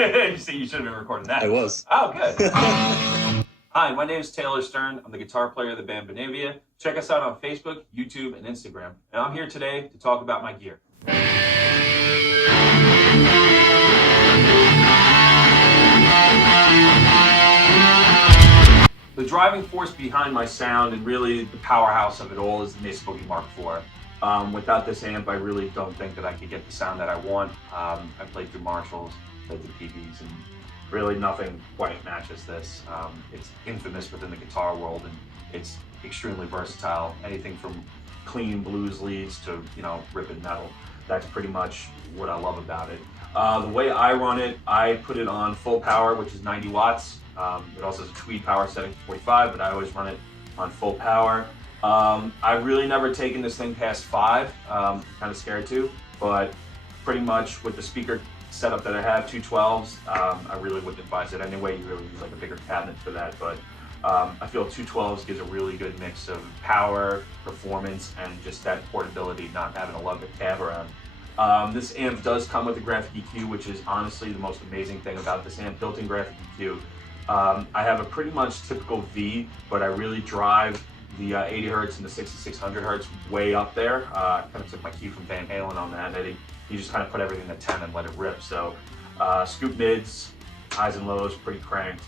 You see, you should have been recording that. I was. Oh, good. Hi, my name is Taylor Stern. I'm the guitar player of the band Bonavia. Check us out on Facebook, YouTube, and Instagram. And I'm here today to talk about my gear. The driving force behind my sound and really the powerhouse of it all is the Mesa Boogie Mark IV. Without this amp, I really don't think that I could get the sound that I want. I played through Marshalls, played through PBs, and really nothing quite matches this. It's infamous within the guitar world, and it's extremely versatile. Anything from clean blues leads to, ripping metal. That's pretty much what I love about it. The way I run it, I put it on full power, which is 90 watts. It also has a tweed power setting for 45, but I always run it on full power. I've really never taken this thing past 5. I'm kind of scared to, but pretty much with the speaker setup that I have, 212s, I really wouldn't advise it anyway. You really use like a bigger cabinet for that, but I feel 212s gives a really good mix of power, performance, and just that portability, not having to lug a cab around. This amp does come with a graphic EQ, which is honestly the most amazing thing about this amp, built-in graphic EQ. I have a pretty much typical V, but I really drive the 80 hertz and the 6600 hertz way up there. I kind of took my cue from Van Halen on that. He just kind of put everything to 10 and let it rip. So scoop mids, highs and lows, pretty cranked.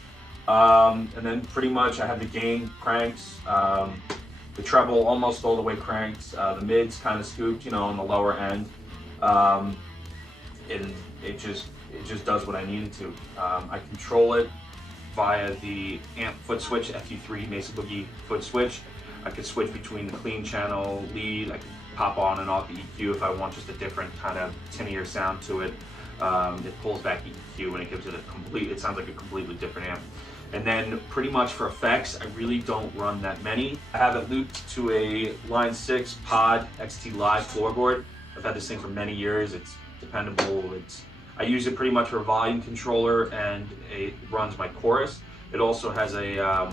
And then pretty much I have the gain cranked, the treble almost all the way cranked, the mids kind of scooped, on the lower end. And it just does what I need it to. I control it via the amp foot switch, FU3 Mesa Boogie foot switch. I could switch between the clean channel, lead, I can pop on and off the EQ if I want just a different kind of tinnier sound to it. It pulls back EQ and it gives it it sounds like a completely different amp. And then pretty much for effects, I really don't run that many. I have it looped to a Line 6 Pod XT Live floorboard. I've had this thing for many years. It's dependable. I use it pretty much for a volume controller, and it runs my chorus. It also has a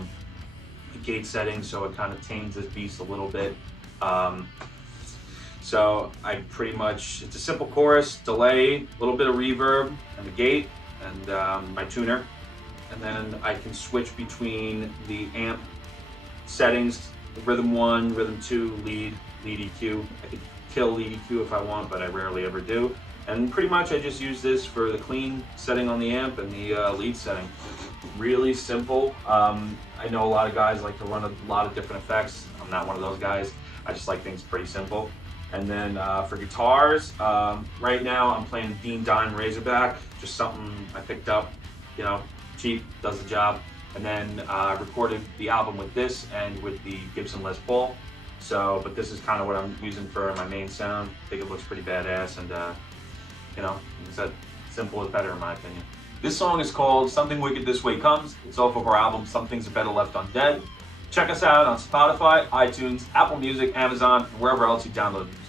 gate setting, so it kind of tames this beast a little bit. So I pretty much, it's a simple chorus, delay, a little bit of reverb, and a gate, and my tuner. And then I can switch between the amp settings, rhythm 1, rhythm 2, lead EQ. I could kill lead EQ if I want, but I rarely ever do. And pretty much I just use this for the clean setting on the amp and the lead setting. Really simple. I know a lot of guys like to run a lot of different effects. I'm not one of those guys. I just like things pretty simple. And then for guitars, right now I'm playing Dean Dime Razorback, just something I picked up, cheap, does the job. And then I recorded the album with this and with the Gibson Les Paul. But this is kind of what I'm using for my main sound. I think it looks pretty badass, and like I said, simple is better in my opinion. This song is called Something Wicked This Way Comes. It's off of our album Some Things Are Better Left Undead. Check us out on Spotify, iTunes, Apple Music, Amazon, and wherever else you download music.